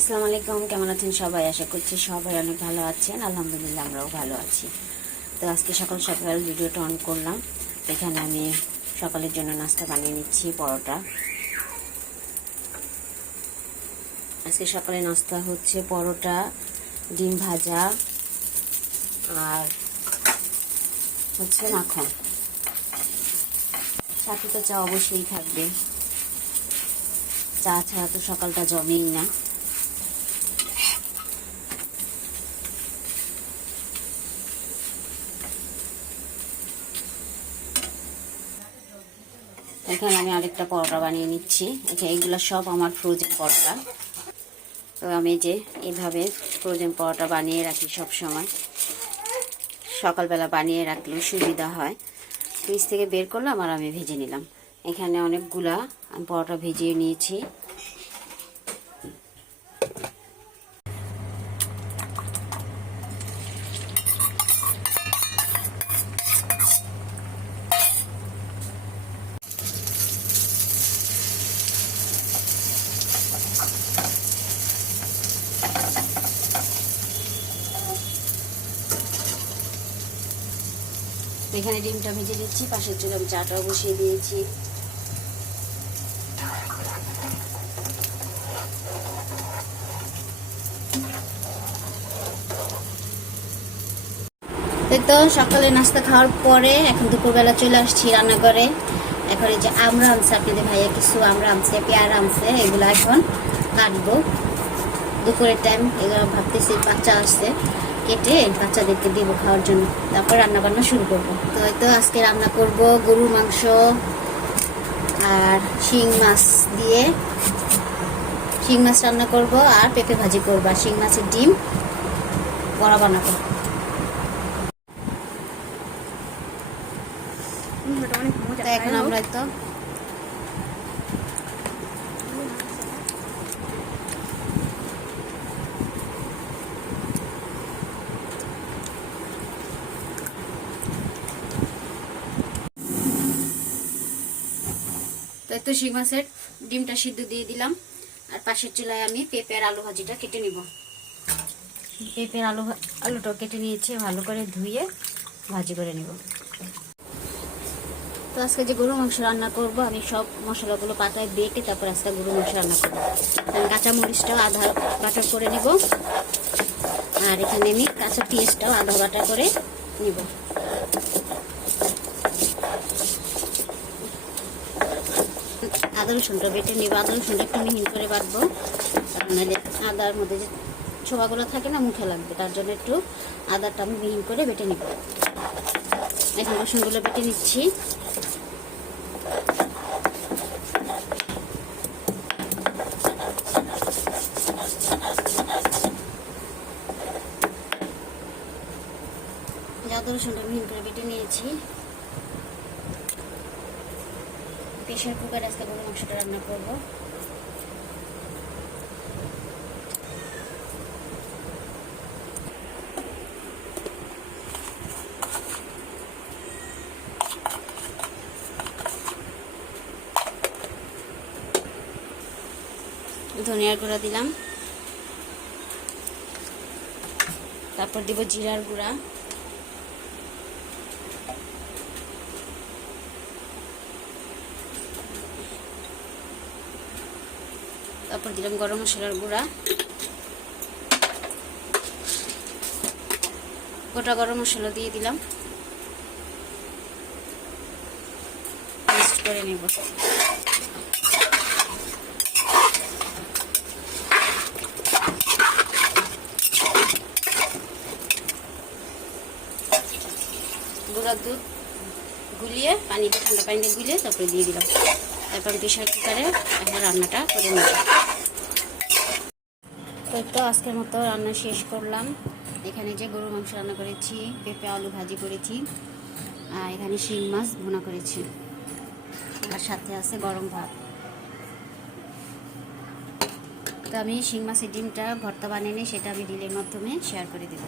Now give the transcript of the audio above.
আসসালামু আলাইকুম, কেমন আছেন সবাই? আশা করছি সবাই অনেক ভালো আছেন। আলহামদুলিল্লাহ আমরাও ভালো আছি। তো আজকে সকাল সকাল ভিডিওটা অন করলাম। এখানে আমি সকালের জন্য নাস্তা বানিয়ে নিচ্ছি, পরোটা। আজকে সকালে নাস্তা হচ্ছে পরোটা, ডিম ভাজা আর হচ্ছে মাখন। সাথে তো চা অবশ্যই থাকবে, চা ছাড়া তো সকালটা জমেই না। এখানে আমি আরেকটা পরোটা বানিয়ে নিচ্ছি। এইগুলো সব আমার ফ্রোজেন পরোটা। তো আমি যে এইভাবে ফ্রোজেন পরোটা বানিয়ে রাখি সব সময়। সকালবেলা বানিয়ে রাখলেও সুবিধা হয়। ফ্রিজ থেকে বের করলাম আর আমি ভেজে নিলাম। এখানে অনেকগুলা আমি পরোটা ভেজিয়ে নিয়েছি। এখানে ডিমটা ভেজে দিচ্ছি, পাশের চুলে আমি চাটাও বসিয়ে দিয়েছি। তো সকালে নাস্তা খাওয়ার পরে এখন দুপুরবেলা চলে আসছি রান্নাঘরে। এখন এই যে আমরা আনছে, আপনাদের ভাইয়া কিছু আমরা আনছে, পেয়ারা আনছে, এগুলো এখন কাটবো। দুপুরের টাইম এগুলো ভাবতেছি বাচ্চা আসছে, কেটে বাচ্চাদেরকে দিব খাওয়ার জন্য, তারপর রান্না বান্না শুরু করবো। তো আজকে রান্না করব গরুর মাংস আর শিং মাছ দিয়ে। শিং মাছ রান্না করব আর পেঁপে ভাজি করবো, আর শিং মাছের ডিম বড়া বানাবো। এখন আমরা তো শিং মাছের ডিমটা সিদ্ধ দিয়ে দিলাম, আর পাশের চুলায় আমি পেঁপে আর আলু ভাজিটা কেটে নিব। পেঁপের আলুটাও কেটে নিয়েছি, ভালো করে ধুয়ে ভাজি করে নিব। তো আজকে যে গরু মাংস রান্না করব, আমি সব মশলাগুলো পাতায় বেটে তারপর আজকে গরু মাংস রান্না করব। আমি কাঁচা মরিচটাও আধা বাটা করে নিব, আর এখানে আমি কাঁচা পেঁয়াজটাও আধা বাটা করে নিব। আদা রসুনটা বেটে নিব। আদা রসুনটা একটু মিহিন করে বাটবো, নাহলে আদার মধ্যে যে ছোবাগুলো থাকে না, মুখে লাগবে, তার জন্য একটু আদাটা আমি মিহিন করে বেটে নিব। এখন রসুনগুলো বেটে নিচ্ছি। আদা রসুনটা মিহিন করে বেটে নিয়েছি। প্রেশার কুকারে আজকে গরুর মাংসটা রান্না করব। ধনিয়ার গুঁড়া দিলাম, তারপর দিব জিরার গুঁড়া, তারপর দিলাম গরম মশলার গুঁড়া, গোটা গরম মশলা দিয়ে দিলাম, মিক্সড করে নেব। গুঁড়া দুধ গুলিয়ে পানিতে, ঠান্ডা পানিতে গুলিয়ে তারপরে দিয়ে দিলাম। তারপর প্রেশার কুকারে এখন রান্নাটা করে নেব। তো আজকের মতো রান্না শেষ করলাম। এখানে যে গরুর মাংস রান্না করেছি, পেঁপে আলু ভাজি করেছি, আর এখানে শিং মাছ ভুনা করেছি, আর সাথে আছে গরম ভাত। তো আমি শিং মাছের ডিমটা ভর্তা বানিয়ে নিই, সেটা আমি রিলের মাধ্যমে শেয়ার করে দেব।